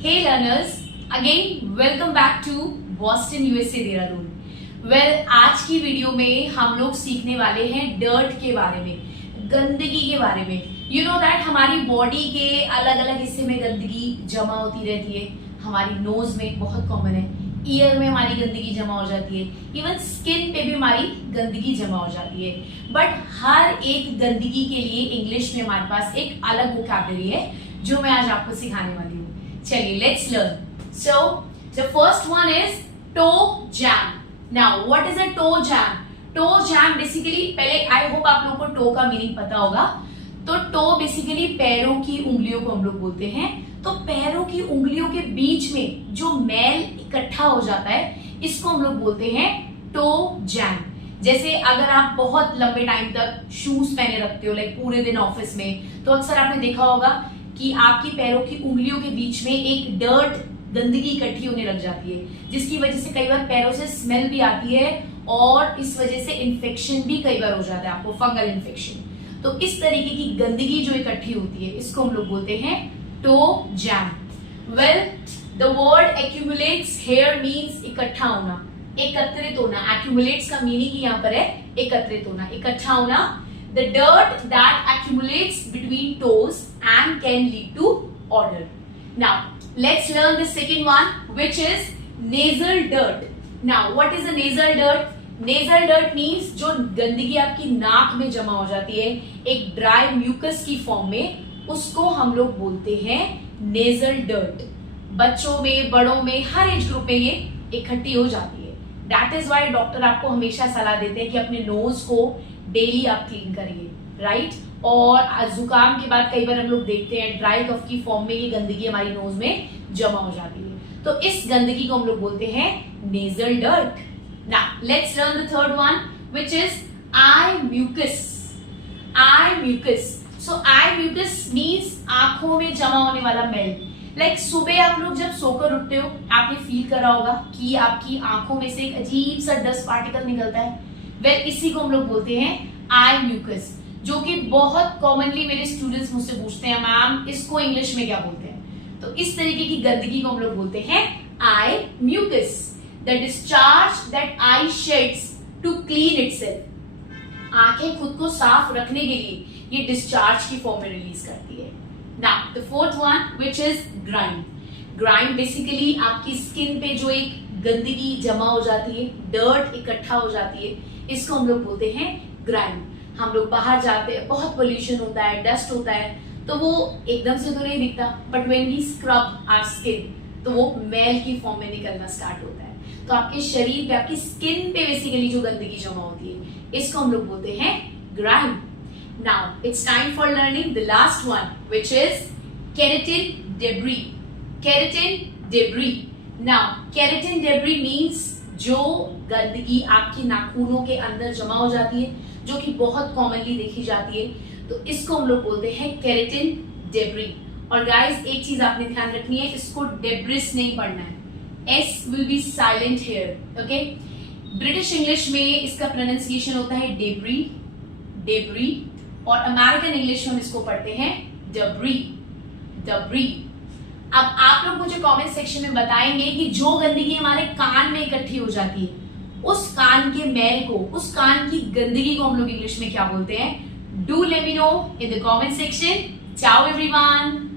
Hey learners, again welcome back to Boston USA Dehradun. आज की video में हम लोग सीखने वाले हैं डर्ट के बारे में, गंदगी के बारे में। यू नो दैट हमारी बॉडी के अलग अलग हिस्से में गंदगी जमा होती रहती है। हमारी नोज में बहुत कॉमन है, ईयर में हमारी गंदगी जमा हो जाती है, इवन स्किन पे भी हमारी गंदगी जमा हो जाती है। बट हर एक गंदगी के लिए इंग्लिश में हमारे पास एक अलग वोकैबुलरी है जो मैं आज आपको सिखाने वाली हूँ। चलिए let's learn. So the first one is toe jam. Now what is a toe jam? Toe jam basically, पहले आई होप आप लोगों को टो का मीनिंग पता होगा। तो टो बेसिकली पैरों की उंगलियों को हम लोग बोलते हैं। तो पैरों की उंगलियों के बीच में जो मैल इकट्ठा हो जाता है इसको हम लोग बोलते हैं टो जैम। जैसे अगर आप बहुत लंबे टाइम तक शूज पहने रखते हो, लाइक पूरे दिन ऑफिस में, तो अक्सर आपने देखा होगा कि आपकी पैरों की उंगलियों के बीच में एक डर्ट, गंदगी इकट्ठी होने लग जाती है, जिसकी वजह से कई बार पैरों से स्मेल भी आती है और इस वजह से इन्फेक्शन भी कई बार हो जाता है आपको, फंगल इन्फेक्शन। तो इस तरीके की गंदगी जो इकट्ठी होती है इसको हम लोग बोलते हैं toe jam. Well, the word accumulates here means इकट्ठा होना, एकत्रित होना। एक्यूमुलेट्स का मीनिंग यहाँ पर है एकत्रित होना, इकट्ठा होना। The dirt that accumulates between toes and can lead to odor. Now, let's learn the second one, which is nasal dirt. Now, what is a nasal dirt? Nasal dirt means जो गंदगी आपकी नाक में जमा हो जाती है एक ड्राई म्यूकस की फॉर्म में, उसको हम लोग बोलते हैं nasal dirt। बच्चों में, बड़ों में, हर एज ग्रुप में ये इकट्ठी हो जाती है। That is why डॉक्टर आपको हमेशा सलाह देते हैं कि अपने नोज को डेली आप क्लीन करिए, राइट। और जुकाम के बाद कई बार हम लोग देखते हैं ड्राई कफ की फॉर्म में ये गंदगी हमारी नोज में जमा हो जाती है। तो इस गंदगी को हम लोग बोलते हैं nasal dirt. Now let's learn the third one, which is eye mucus. Eye mucus. So eye mucus means आंखों में जमा होने वाला मैल। लाइक सुबह आप लोग जब सोकर उठते हो, आपने फील करा होगा कि आपकी आंखों में से एक अजीब सा डस्ट पार्टिकल निकलता है। वेल, इसी को हम लोग बोलते हैं आई म्यूकस, जो कि बहुत कॉमनली मेरे स्टूडेंट्स मुझसे पूछते हैं, मैम इसको इंग्लिश में क्या बोलते हैं? तो इस तरीके की गंदगी को हम लोग बोलते हैं eye mucus. The discharge that eye sheds to clean itself. आंखें खुद को साफ रखने के लिए ये डिस्चार्ज की फॉर्म में रिलीज करती है। Now the fourth one, which is grime. Grime basically आपकी स्किन पे जो एक गंदगी जमा हो जाती है, डर्ट इकट्ठा हो जाती है, इसको हम लोग बोलते हैं ग्राइम। हम लोग बाहर जाते हैं, बहुत पोल्यूशन होता है, डस्ट होता है, तो वो एकदम से तो नहीं दिखता, but when we scrub our skin तो वो मैल की फॉर्म में निकलना स्टार्ट होता है। तो आपके शरीर पे, आपकी स्किन पे बेसिकली जो गंदगी जमा होती है इसको हम लोग बोलते हैं grime. Now it's time for learning the last one, which is keratin debris. Keratin debris. Now keratin debris means जो गंदगी आपकी नाखूनों के अंदर जमा हो जाती है, जो कि बहुत कॉमनली देखी जाती है, तो इसको हम लोग बोलते हैं केराटिन डेब्री। और गाइस, एक चीज आपने ध्यान रखनी है, इसको डेब्रिस नहीं पढ़ना है, S will be silent here, okay. British English में इसका प्रोनाउंसिएशन होता है डेब्री, डेब्री, और अमेरिकन इंग्लिश में हम इसको पढ़ते हैं डब्री, डब्री। अब आप लोग मुझे कमेंट सेक्शन में बताएंगे कि जो गंदगी हमारे कान में इकट्ठी हो जाती है, उस कान के मैल को, उस कान की गंदगी को हम लोग इंग्लिश में क्या बोलते हैं? Do let me know in the comment section. चाओ एवरीवन।